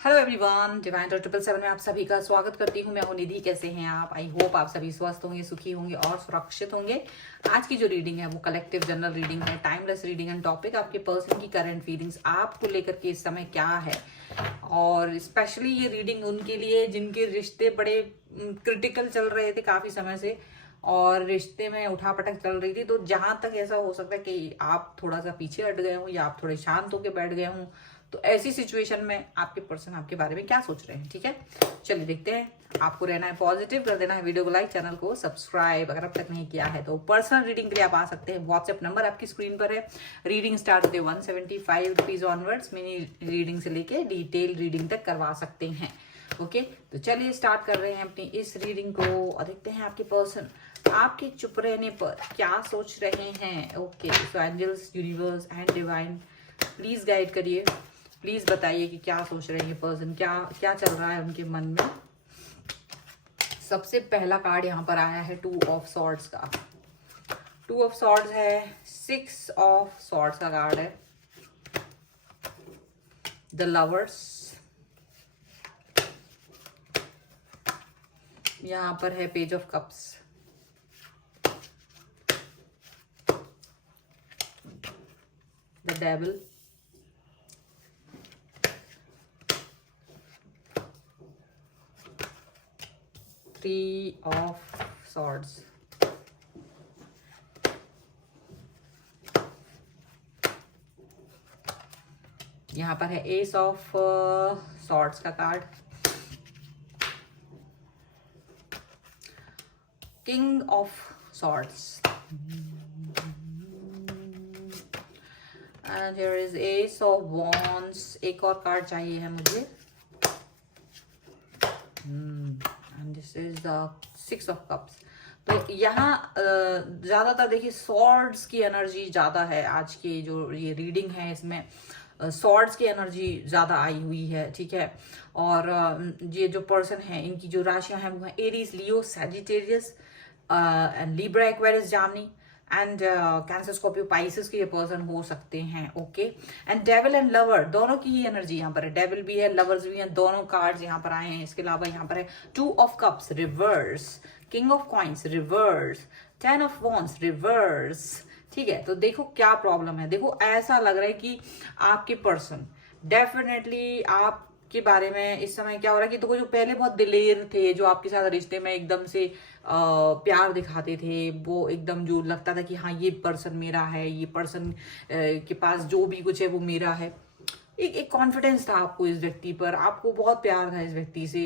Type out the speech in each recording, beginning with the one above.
Hello everyone, divine 777 में आप सभी का स्वागत करती हूँ। मैं हूँ निधि। कैसे हैं आप? आई होप आप सभी स्वस्थ होंगे, सुखी होंगे और सुरक्षित होंगे। आज की जो रीडिंग है वो कलेक्टिव जनरल रीडिंग है, टाइमलेस रीडिंग एंड टॉपिक आपके पर्सन की करंट फीलिंग्स आपको लेकर के इस समय क्या है। और स्पेशली ये रीडिंग उनके लिए जिनके रिश्ते बड़े क्रिटिकल चल रहे थे काफी समय से और रिश्ते में उठापटक चल रही थी। तो जहां तक ऐसा हो सकता है कि आप थोड़ा सा पीछे हट गए हो या आप थोड़े शांत होकर बैठ गए हो, तो ऐसी सिचुएशन में आपके पर्सन आपके बारे में क्या सोच रहे हैं। ठीक है, चलिए देखते हैं। आपको रहना है पॉजिटिव, कर देना है वीडियो को लाइक, चैनल को सब्सक्राइब अगर अब तक नहीं किया है। तो पर्सनल रीडिंग के लिए आप आ सकते हैं। व्हाट्सएप नंबर आपकी स्क्रीन पर है। रीडिंग स्टार्ट होते 175 रुपीज ऑनवर्ड्स। मिनी रीडिंग से लेके डिटेल रीडिंग तक करवा सकते हैं। ओके, तो चलिए स्टार्ट कर रहे हैं अपनी इस रीडिंग को और देखते हैं आपके पर्सन आपके चुप रहने पर क्या सोच रहे हैं। Okay, so angels, universe and divine please guide करिए। प्लीज बताइए कि क्या सोच रहे हैं ये पर्सन, क्या क्या चल रहा है उनके मन में। सबसे पहला कार्ड यहाँ पर आया है 2 ऑफ सॉर्ड्स का। 2 ऑफ सॉर्ड्स है, 6 ऑफ सॉर्ड्स का कार्ड है, द लवर्स। यहाँ पर है page of cups, the devil, three of swords, यहाँ पर है एस ऑफ सॉर्ड्स का card, king of swords and here is S of wands. एक और कार्ड चाहिए है मुझे and this is the 6 of cups. तो यहाँ ज्यादातर देखिए सॉर्ड्स की एनर्जी ज्यादा है। आज की जो ये रीडिंग है इसमें सॉर्ड्स की एनर्जी ज्यादा आई हुई है। ठीक है, और ये जो पर्सन है इनकी जो राशियां हैं वो है Aries, Leo, Sagittarius and Libra, Aquarius, जामनी एंड कैंसर, स्कॉर्पियो, पाइसेस के ये पर्सन हो सकते हैं। Okay, and devil and lover दोनों की ही एनर्जी यहाँ पर है। डेविल भी है, लवर्स भी हैं, दोनों कार्ड्स यहाँ पर आए हैं। इसके अलावा यहाँ पर है 2 of cups reverse, king of coins reverse, 10 of wands reverse. ठीक है, तो देखो क्या प्रॉब्लम है। देखो ऐसा लग रहा है कि आपके पर्सन डेफिनेटली आपके बारे में इस समय क्या हो रहा है कि देखो जो पहले बहुत दिलेर थे, जो आपके साथ रिश्ते में एकदम से प्यार दिखाते थे, वो एकदम जो लगता था कि हाँ ये पर्सन मेरा है, ये पर्सन के पास जो भी कुछ है वो मेरा है। एक कॉन्फिडेंस था आपको इस व्यक्ति पर, आपको बहुत प्यार था इस व्यक्ति से।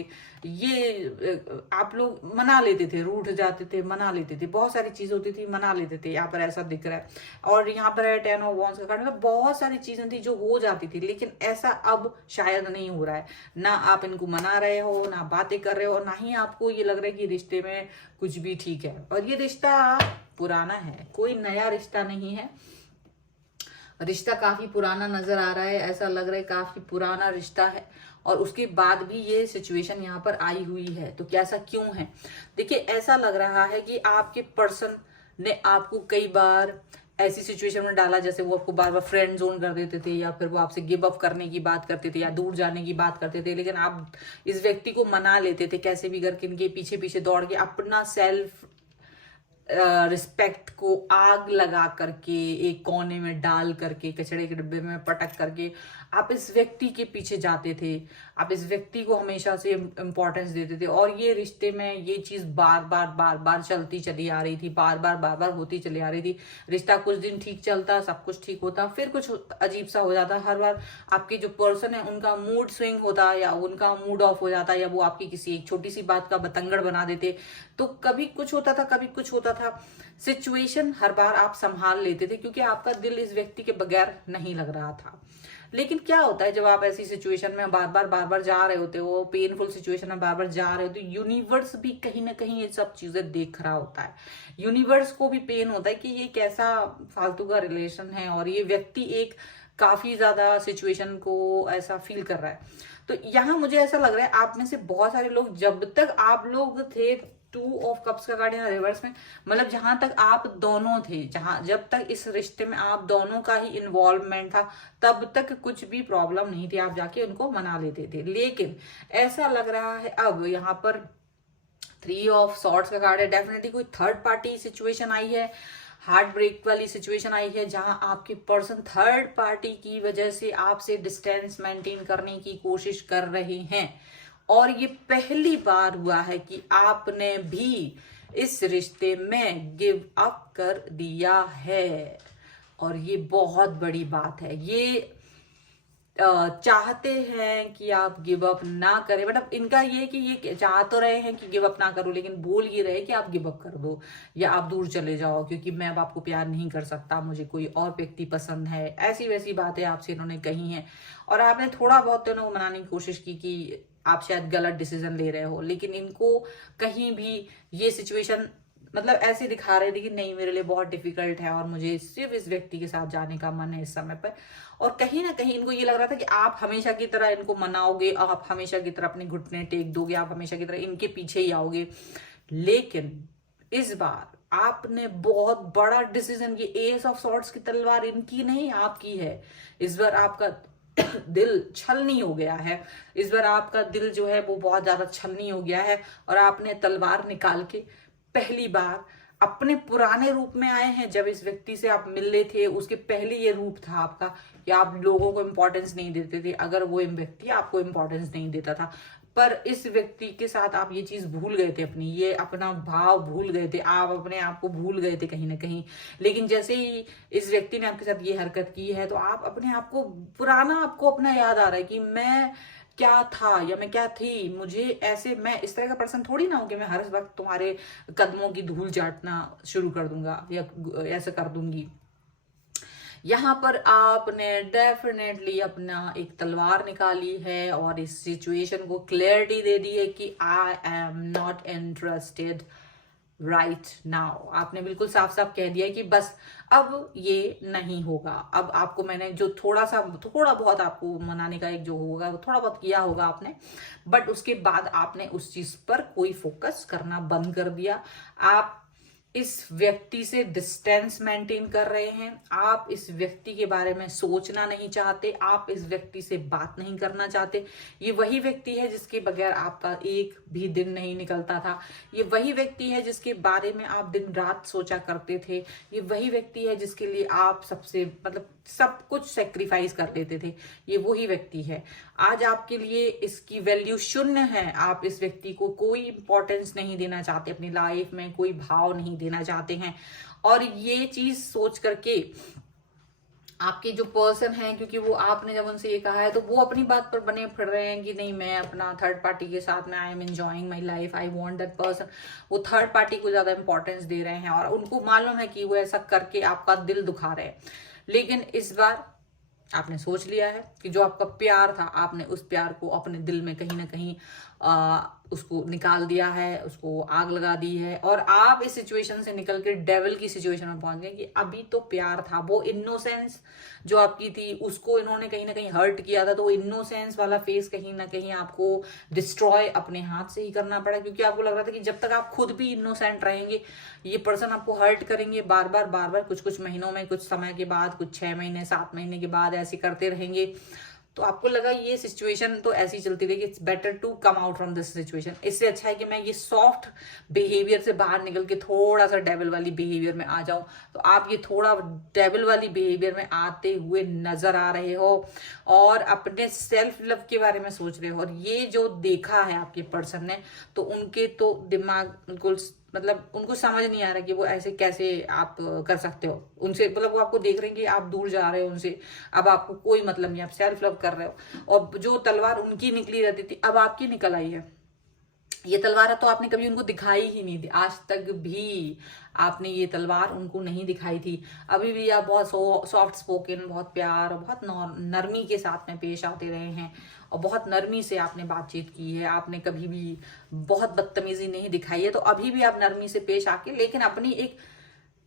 ये आप लोग मना लेते थे, रूठ जाते थे, मना लेते थे, बहुत सारी चीजें होती थी, मना लेते थे। यहाँ पर ऐसा दिख रहा है। और यहाँ पर है 10 ऑफ वॉन्ड्स का कार्ड। मतलब बहुत सारी चीजें थी जो हो जाती थी, लेकिन ऐसा अब शायद नहीं हो रहा है। ना आप इनको मना रहे हो, ना बातें कर रहे हो, और ना ही आपको ये लग रहा है कि रिश्ते में कुछ भी ठीक है। और ये रिश्ता पुराना है, कोई नया रिश्ता नहीं है। रिश्ता काफी पुराना नजर आ रहा है, ऐसा लग रहा है काफी पुराना रिश्ता है। और उसके बाद भी ये सिचुएशन यहाँ पर आई हुई है, तो कैसा क्यों है? देखिए, ऐसा लग रहा है कि आपके पर्सन ने आपको कई बार ऐसी सिचुएशन में डाला जैसे वो आपको बार बार फ्रेंड जोन कर देते थे, या फिर वो आपसे गिव अप करने की बात करते थे या दूर जाने की बात करते थे, लेकिन आप इस व्यक्ति को मना लेते थे कैसे भी करके, इनके पीछे पीछे दौड़ के अपना सेल्फ रिस्पेक्ट को आग लगा करके, एक कोने में डाल करके, कचड़े के डिब्बे में पटक करके आप इस व्यक्ति के पीछे जाते थे। आप इस व्यक्ति को हमेशा से इम्पोर्टेंस देते थे, और ये रिश्ते में ये चीज बार बार चलती चली आ रही थी, बार बार होती चली आ रही थी। रिश्ता कुछ दिन ठीक चलता, सब कुछ ठीक होता, फिर कुछ अजीब सा हो जाता। हर बार आपके जो पर्सन है उनका मूड स्विंग होता, या उनका मूड ऑफ हो जाता, या वो आपकी किसी एक छोटी सी बात का बतंगड़ बना देते। तो कभी कुछ होता था, कभी कुछ होता था। सिचुएशन हर बार आप संभाल लेते थे क्योंकि आपका दिल इस व्यक्ति के बगैर नहीं लग रहा था। लेकिन क्या होता है जब आप ऐसी सिचुएशन में बार बार जा रहे होते हो, पेनफुल सिचुएशन में बार बार जा रहे हो, तो यूनिवर्स भी कहीं ना कहीं ये सब चीजें देख रहा होता है। यूनिवर्स को भी पेन होता है कि ये कैसा फालतू का रिलेशन है, और ये व्यक्ति एक काफी ज्यादा सिचुएशन को ऐसा फील कर रहा है। तो यहाँ मुझे ऐसा लग रहा है आप में से बहुत सारे लोग, जब तक आप लोग थे 2 ऑफ कप्स का कार्ड यहाँ रिवर्स में, मतलब जहां तक आप दोनों थे, जब तक इस रिश्ते में आप दोनों का ही इन्वॉल्वमेंट था, तब तक कुछ भी प्रॉब्लम नहीं थी, आप जाके उनको मना लेते थे। लेकिन ऐसा लग रहा है अब यहाँ पर 3 ऑफ सॉर्ड्स का कार्ड है, डेफिनेटली कोई थर्ड पार्टी सिचुएशन आई है, हार्ट ब्रेक वाली सिचुएशन आई है, जहां आपके पर्सन थर्ड पार्टी की वजह से आपसे डिस्टेंस मेंटेन करने की कोशिश कर रहे हैं। और ये पहली बार हुआ है कि आपने भी इस रिश्ते में गिव अप कर दिया है, और ये बहुत बड़ी बात है। ये चाहते हैं कि आप गिव अप ना करें, बट अब इनका ये कि ये चाह तो रहे हैं कि गिव अप ना करो, लेकिन बोल ये रहे कि आप गिव अप कर दो या आप दूर चले जाओ, क्योंकि मैं अब आपको प्यार नहीं कर सकता, मुझे कोई और व्यक्ति पसंद है, ऐसी वैसी बातें आपसे इन्होंने कही हैं। और आपने थोड़ा बहुत तो इनको मनाने की कोशिश की कि आप शायद गलत डिसीजन ले रहे हो, लेकिन इनको कहीं भी ये सिचुएशन मतलब ऐसे दिखा रहे थे कि नहीं, मेरे लिए बहुत डिफिकल्ट है और मुझे सिर्फ इस व्यक्ति के साथ जाने का मन है इस समय पर। और कहीं ना कहीं इनको ये लग रहा था कि आप हमेशा की तरह इनको मनाओगे, आप हमेशा की तरह अपने घुटने टेक दोगे, आप हमेशा की तरह इनके पीछे ही आओगे। लेकिन इस बार आपने बहुत बड़ा डिसीजन, ये एस ऑफ सॉर्ड्स की तलवार इनकी नहीं आपकी है, इस बार आपका दिल छलनी हो गया है, इस बार आपका दिल जो है वो बहुत ज्यादा छलनी हो गया है, और आपने तलवार निकाल के पहली बार अपने पुराने रूप में आए हैं। जब इस व्यक्ति से आप मिल रहे थे, उसके पहले ये रूप था आपका कि आप लोगों को इंपॉर्टेंस नहीं देते थे, अगर वो व्यक्ति आपको इंपॉर्टेंस नहीं देता था। पर इस व्यक्ति के साथ आप ये चीज भूल गए थे, अपनी ये अपना भाव भूल गए थे, आप अपने आप को भूल गए थे कहीं ना कहीं। लेकिन जैसे ही इस व्यक्ति ने आपके साथ ये हरकत की है, तो आप अपने आप को पुराना आपको अपना याद आ रहा है कि मैं क्या था या मैं क्या थी, मुझे ऐसे, मैं इस तरह का पर्सन थोड़ी ना हूं कि मैं हर वक्त तुम्हारे कदमों की धूल चाटना शुरू कर दूंगा या ऐसा कर दूंगी। यहाँ पर आपने डेफिनेटली अपना एक तलवार निकाली है और इस सिचुएशन को क्लैरिटी दे दी है कि I am not interested right now. आपने बिल्कुल साफ साफ कह दिया है कि बस अब ये नहीं होगा। अब आपको मैंने जो थोड़ा बहुत आपको मनाने का एक जो होगा वो थोड़ा बहुत किया होगा आपने, बट उसके बाद आपने उस चीज पर कोई फोकस करना बंद कर दिया। आप इस व्यक्ति से डिस्टेंस मेंटेन कर रहे हैं, आप इस व्यक्ति के बारे में सोचना नहीं चाहते, आप इस व्यक्ति से बात नहीं करना चाहते। ये वही व्यक्ति है जिसके बगैर आपका एक भी दिन नहीं निकलता था, ये वही व्यक्ति है जिसके बारे में आप दिन रात सोचा करते थे, ये वही व्यक्ति है जिसके लिए आप सबसे मतलब सब कुछ सेक्रीफाइस कर लेते थे, ये वही व्यक्ति है। आज आपके लिए इसकी वैल्यू शून्य है, आप इस व्यक्ति को कोई इंपॉर्टेंस नहीं देना चाहते, अपनी लाइफ में कोई भाव नहीं देना चाहते हैं। और ये चीज सोच करके आपके जो पर्सन है, क्योंकि वो आपने जब उनसे ये कहा है तो वो अपनी बात पर बने फिर रहे हैं कि नहीं, मैं अपना थर्ड पार्टी के साथ में I am enjoying my life, I want that person. वो थर्ड पार्टी को ज्यादा इंपॉर्टेंस दे रहे हैं और उनको मालूम है कि वो ऐसा करके आपका दिल दुखा रहे हैं। लेकिन इस बार आपने सोच लिया है कि जो आपका प्यार था, आपने उस प्यार को अपने दिल में कहीं ना कहीं उसको निकाल दिया है, उसको आग लगा दी है, और आप इस सिचुएशन से निकल के डेविल की सिचुएशन में पहुंच गए कि अभी तो प्यार था, वो इनोसेंस जो आपकी थी उसको इन्होंने कहीं ना कहीं हर्ट किया था, तो वो इनोसेंस वाला फेस कहीं ना कहीं आपको डिस्ट्रॉय अपने हाथ से ही करना पड़ा, क्योंकि आपको लग रहा था कि जब तक आप खुद भी इनोसेंट रहेंगे ये पर्सन आपको हर्ट करेंगे बार बार कुछ महीनों में, कुछ समय के बाद, कुछ 6 महीने 7 महीने के बाद ऐसे करते रहेंगे। तो आपको लगा ये सिचुएशन तो ऐसी चलती रहेगी, it's better to come out from this situation, इससे अच्छा है कि मैं ये सॉफ्ट बिहेवियर से बाहर निकल के थोड़ा सा डेविल वाली बिहेवियर में आ जाऊं। तो आप ये थोड़ा डेविल वाली बिहेवियर में आते हुए नजर आ रहे हो और अपने सेल्फ लव के बारे में सोच रहे हो, और ये जो देखा है आपके पर्सन ने तो उनके तो दिमाग बिल्कुल मतलब उनको समझ नहीं आ रहा कि वो ऐसे कैसे आप कर सकते हो उनसे, मतलब वो आपको देख रहे हैं कि आप दूर जा रहे हो उनसे, अब आपको कोई मतलब नहीं, आप सेल्फ लव कर रहे हो, और जो तलवार उनकी निकली रहती थी अब आपकी निकल आई है। ये तलवार तो आपने कभी उनको दिखाई ही नहीं थी, आज तक भी आपने ये तलवार उनको नहीं दिखाई थी। अभी भी आप बहुत सॉफ्ट स्पोकन, बहुत प्यार और बहुत नरमी के साथ में पेश आते रहे हैं, और बहुत नरमी से आपने बातचीत की है, आपने कभी भी बहुत बदतमीजी नहीं दिखाई है। तो अभी भी आप नरमी से पेश आके, लेकिन अपनी एक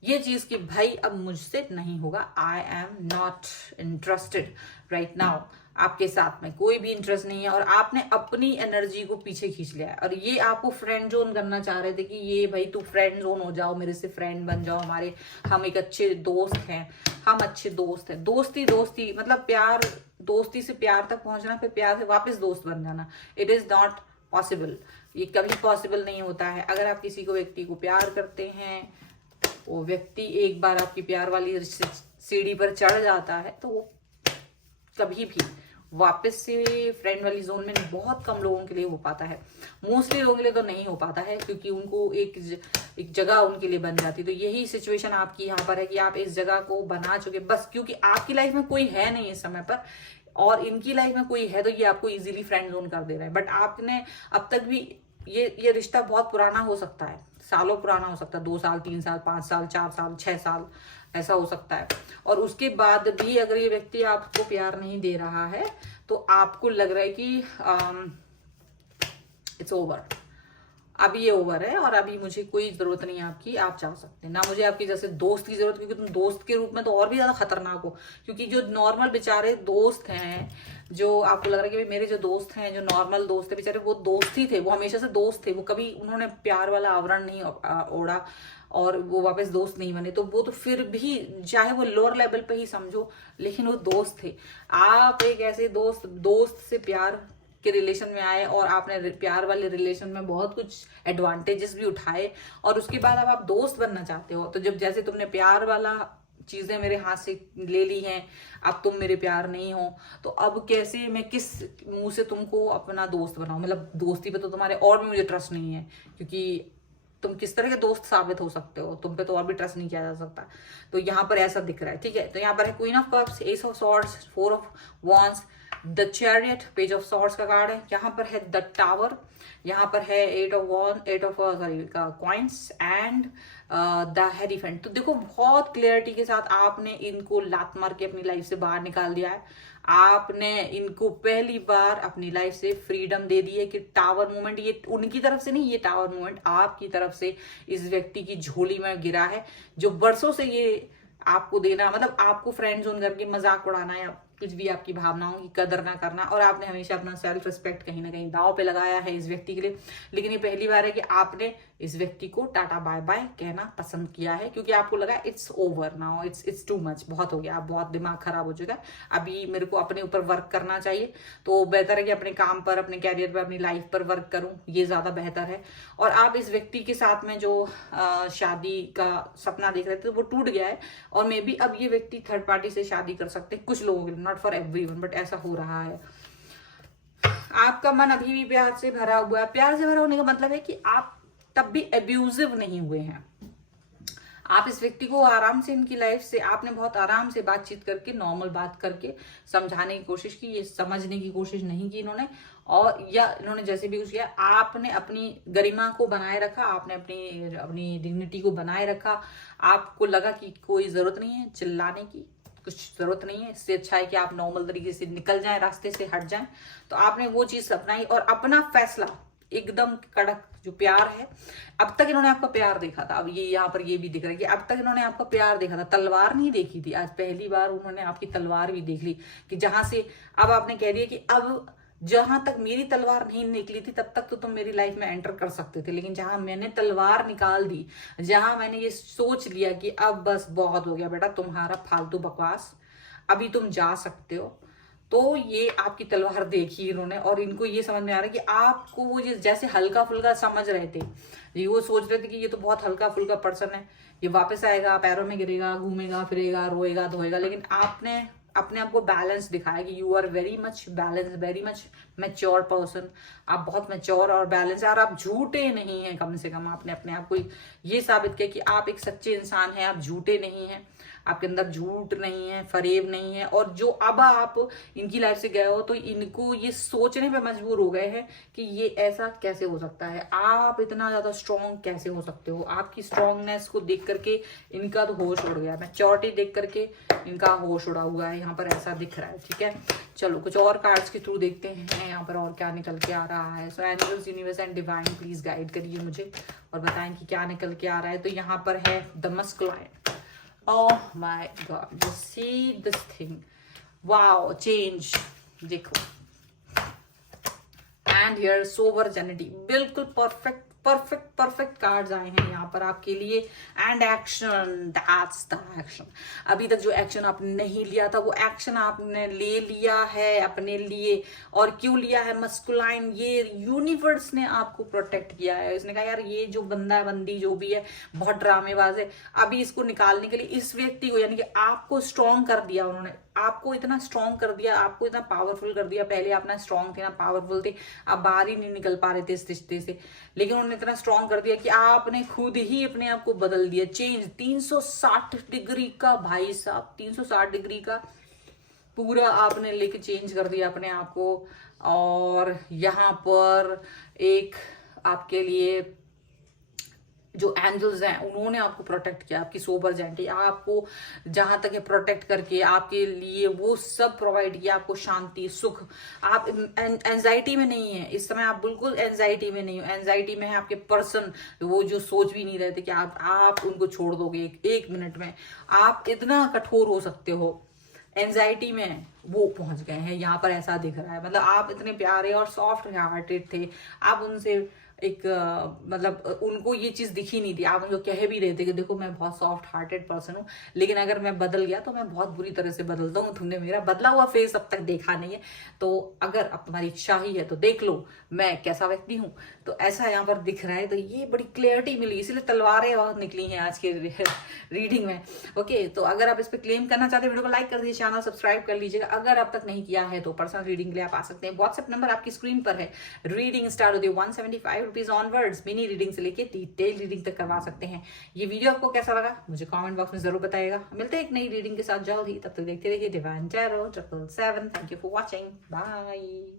ये चीज कि भाई अब मुझसे नहीं होगा, I am not interested right now, आपके साथ में कोई भी इंटरेस्ट नहीं है और आपने अपनी एनर्जी को पीछे खींच लिया है और ये आपको फ्रेंड जोन करना चाह रहे थे कि ये भाई तू फ्रेंड जोन हो जाओ, मेरे से फ्रेंड बन जाओ, हमारे हम एक अच्छे दोस्त हैं, हम अच्छे दोस्त हैं। दोस्ती दोस्ती मतलब प्यार, दोस्ती से प्यार तक पहुंचना, फिर प्यार से वापस दोस्त बन जाना, इट इज नॉट पॉसिबल। ये कभी पॉसिबल नहीं होता है। अगर आप किसी को व्यक्ति को प्यार करते हैं, वो व्यक्ति एक बार आपकी प्यार वाली सीढ़ी पर चढ़ जाता है तो वो कभी भी वापस से फ्रेंड वाली जोन में बहुत कम लोगों के लिए हो पाता है। मोस्टली लोगों के लिए तो नहीं हो पाता है क्योंकि उनको एक जगह उनके लिए बन जाती है। तो यही सिचुएशन आपकी यहाँ पर है कि आप इस जगह को बना चुके बस क्योंकि आपकी लाइफ में कोई है नहीं इस समय पर और इनकी लाइफ में कोई है तो ये आपको इजीली फ्रेंड जोन कर दे रहा है। बट आपने अब तक भी ये रिश्ता बहुत पुराना हो सकता है, सालों पुराना हो सकता है, 2 साल 3 साल 5 साल 4 साल 6 साल ऐसा हो सकता है। और उसके बाद भी अगर ये व्यक्ति आपको प्यार नहीं दे रहा है तो आपको लग रहा है कि इट्स ओवर, अभी ये ओवर है और अभी मुझे कोई जरूरत नहीं है आपकी, आप जा सकते हैं ना, मुझे आपकी जैसे दोस्त की जरूरत, क्योंकि तुम दोस्त के रूप में तो और भी ज्यादा खतरनाक हो। क्योंकि जो नॉर्मल बेचारे दोस्त हैं, जो आपको लग रहा है कि मेरे जो दोस्त हैं, जो नॉर्मल दोस्त है बेचारे, वो दोस्त ही थे, वो हमेशा से दोस्त थे, वो कभी उन्होंने प्यार वाला आवरण नहीं ओढ़ा और वो वापस दोस्त नहीं बने। तो वो तो फिर भी चाहे वो लोअर लेवल पे ही समझो लेकिन वो दोस्त थे। आप एक ऐसे दोस्त से प्यार के रिलेशन में आए और आपने प्यार वाले रिलेशन में बहुत कुछ एडवांटेजेस भी उठाए और उसके बाद अब आप दोस्त बनना चाहते हो। तो जब जैसे तुमने प्यार वाला चीजें मेरे हाथ से ले ली हैं, अब तुम मेरे प्यार नहीं हो, तो अब कैसे मैं किस मुंह से तुमको अपना दोस्त बनाऊं? मतलब दोस्ती पे तो तुम्हारे और भी मुझे ट्रस्ट नहीं है क्योंकि तुम किस तरह के दोस्त साबित हो सकते हो, तुम पे तो और भी ट्रस्ट नहीं किया जा सकता। तो यहाँ पर ऐसा दिख रहा है, ठीक है। तो यहाँ पर है queen of cups, S of swords, 4 of wands, the chariot, page of swords का कार्ड है। यहाँ पर है द टावर, यहाँ पर है 8 ऑफ कॉइंस एंड द हेरीफेंट। तो देखो बहुत क्लियरिटी के साथ आपने इनको लात मार के अपनी लाइफ से बाहर निकाल दिया है। आपने इनको पहली बार अपनी लाइफ से फ्रीडम दे दी है कि टावर मूवमेंट ये उनकी तरफ से नहीं, ये टावर मूवमेंट आपकी तरफ से इस व्यक्ति की झोली में गिरा है जो बरसों से ये आपको देना, मतलब आपको फ्रेंड जोन करके मजाक उड़ाना या कुछ भी आपकी भावनाओं की कदर ना करना, और आपने हमेशा अपना सेल्फ रिस्पेक्ट कहीं ना कहीं दांव पे लगाया है इस व्यक्ति के लिए। लेकिन ये पहली बार है कि आपने इस व्यक्ति को टाटा बाय बाय कहना पसंद किया है क्योंकि आपको लगा it's over now, it's too much, बहुत हो गया, अब बहुत दिमाग खराब हो चुका है, अभी मेरे को अपने ऊपर वर्क करना चाहिए। तो बेहतर है कि अपने काम पर, अपने कैरियर पर, अपनी लाइफ पर वर्क करूं, ये ज्यादा बेहतर है। और आप इस व्यक्ति के साथ में जो शादी का सपना देख रहे थे वो टूट गया है और मे बी अब ये व्यक्ति थर्ड पार्टी से शादी कर सकते हैं कुछ लोगों के लिए, नॉट फॉर एवरीवन, बट ऐसा हो रहा है। आपका मन अभी भी प्यार से भरा हुआ है। प्यार से भरा होने का मतलब है कि आप तब भी एब्यूजिव नहीं हुए हैं। आप इस व्यक्ति को आराम से, इनकी लाइफ से आपने बहुत आराम से बातचीत करके, नॉर्मल बात करके समझाने की कोशिश की, ये समझने की कोशिश नहीं की इन्होंने, और या इन्होंने जैसे भी कुछ किया, आपने अपनी गरिमा को बनाए रखा, आपने अपनी डिग्निटी को बनाए रखा। आपको लगा कि कोई जरूरत नहीं है चिल्लाने की, कुछ जरूरत नहीं है, इससे अच्छा है कि आप नॉर्मल तरीके से निकल जाएं, रास्ते से हट जाएं। तो आपने वो चीज अपनाई और अपना फैसला एकदम कड़क, जो प्यार है, अब तक इन्होंने आपका प्यार देखा था, अब ये यहाँ पर ये भी दिख रहा है कि अब तक इन्होंने आपका प्यार देखा था, तलवार नहीं देखी थी, आज पहली बार उन्होंने आपकी तलवार भी देख ली कि जहां से अब आपने कह दिया कि अब जहां तक मेरी तलवार नहीं निकली थी तब तक तो तुम मेरी लाइफ में एंटर कर सकते थे, लेकिन जहां मैंने तलवार निकाल दी, जहां मैंने ये सोच लिया कि अब बस बहुत हो गया बेटा तुम्हारा फालतू बकवास, अभी तुम जा सकते हो, तो ये आपकी तलवार देखी इन्होंने और इनको ये समझ में आ रहा है कि आपको वो जैसे हल्का फुल्का समझ रहे थे, ये वो सोच रहे थे कि ये तो बहुत हल्का फुल्का पर्सन है, ये वापस आएगा, पैरों में गिरेगा, घूमेगा फिरेगा, रोएगा धोएगा, लेकिन आपने अपने आप को बैलेंस दिखाया कि you are very much balance, very much mature person. आप बहुत मैच्योर और बैलेंस है और आप झूठे नहीं हैं, कम से कम आपने अपने आप को ये साबित किया कि आप एक सच्चे इंसान हैं, आप झूठे नहीं हैं, आपके अंदर झूठ नहीं है, फरेब नहीं है। और जो अब आप इनकी लाइफ से गए हो तो इनको ये सोचने पे मजबूर हो गए हैं कि ये ऐसा कैसे हो सकता है, आप इतना ज्यादा स्ट्रॉन्ग कैसे हो सकते हो। आपकी स्ट्रॉन्गनेस को देख करके इनका तो होश उड़ गया, मैच्योरिटी देख करके इनका होश उड़ा हुआ है, यहाँ पर ऐसा दिख रहा है। ठीक है, चलो कुछ और कार्ड्स के थ्रू देखते हैं यहाँ पर और क्या निकल के आ रहा है। So angels, universe and divine please guide करिए मुझे और बताएं कि क्या निकल के आ रहा है। तो यहाँ पर है the masculine. Oh my God, just see this thing. Wow, change. देखो, एंड हियर सोबर जेनिटी, बिल्कुल परफेक्ट परफेक्ट परफेक्ट कार्ड्स आए हैं यहाँ पर आपके लिए। And action, that's the action. अभी तक जो एक्शन आपने नहीं लिया था वो एक्शन आपने ले लिया है अपने लिए। और क्यों लिया है? मस्कुलाइन, ये यूनिवर्स ने आपको प्रोटेक्ट किया है। इसने कहा यार ये जो बंदा बंदी जो भी है बहुत ड्रामेबाज है, अभी इसको निकालने के लिए इस व्यक्ति को, यानी कि आपको स्ट्रॉन्ग कर दिया उन्होंने, आपको इतना स्ट्रॉन्ग कर दिया, आपको इतना पावरफुल कर दिया। पहले आप ना स्ट्रॉन्ग थे ना पावरफुल थे, आप बाहर ही नहीं निकल पा रहे थे इस रिश्ते से, लेकिन उन्होंने इतना स्ट्रॉन्ग कर दिया कि आपने खुद ही अपने आप को बदल दिया। चेंज 360 डिग्री का भाई साहब, 360 डिग्री का पूरा आपने लेके चेंज कर दिया अपने आप को। और यहाँ पर एक आपके लिए जो एंजल्स हैं उन्होंने आपको प्रोटेक्ट किया, आपकी सोबर जेंटी, आपको जहां तक है प्रोटेक्ट करके आपके लिए वो सब प्रोवाइड किया, आपको शांति सुख। आप एंजाइटी में नहीं है इस समय, आप बिल्कुल एंजाइटी में नहीं हो। एंजाइटी में है आपके पर्सन, वो जो सोच भी नहीं रहे थे कि आप उनको छोड़ दोगे एक मिनट में। आप इतना कठोर हो सकते हो, एंजाइटी में वो पहुंच गए हैं यहाँ पर, ऐसा दिख रहा है। मतलब आप इतने प्यारे और सॉफ्ट हार्टेड थे, आप उनसे एक मतलब उनको ये चीज दिखी नहीं थी। आप उनको कह भी रहे थे कि देखो मैं बहुत सॉफ्ट हार्टेड पर्सन हूँ, लेकिन अगर मैं बदल गया तो मैं बहुत बुरी तरह से बदलता हूँ। तुमने मेरा बदला हुआ फेस अब तक देखा नहीं है, तो अगर अब तुम्हारी इच्छा ही है तो देख लो मैं कैसा व्यक्ति हूँ। तो ऐसा यहाँ पर दिख रहा है, तो ये बड़ी क्लियरिटी मिली, इसलिए तलवारें बहुत निकली हैं आज के रीडिंग में। ओके, तो अगर आप इस पर क्लेम करना चाहते हैं वीडियो को लाइक कर दीजिए, चैनल सब्सक्राइब कर लीजिएगा। अगर अब तक नहीं किया है तो पर्सनल रीडिंग के लिए आप आ सकते हैं, व्हाट्सएप नंबर आपकी स्क्रीन पर है। रीडिंग स्टार्ट होती है 175 रुपीज ऑनवर्ड्स, मिनी रीडिंग से लेके डिटेल रीडिंग तक करवा सकते हैं। ये वीडियो आपको कैसा लगा मुझे कमेंट बॉक्स में जरूर बताइएगा। मिलते हैं एक नई रीडिंग के साथ जल्द ही, तब तक देखते रहिए divine tarot 777। Thank you for watching, bye.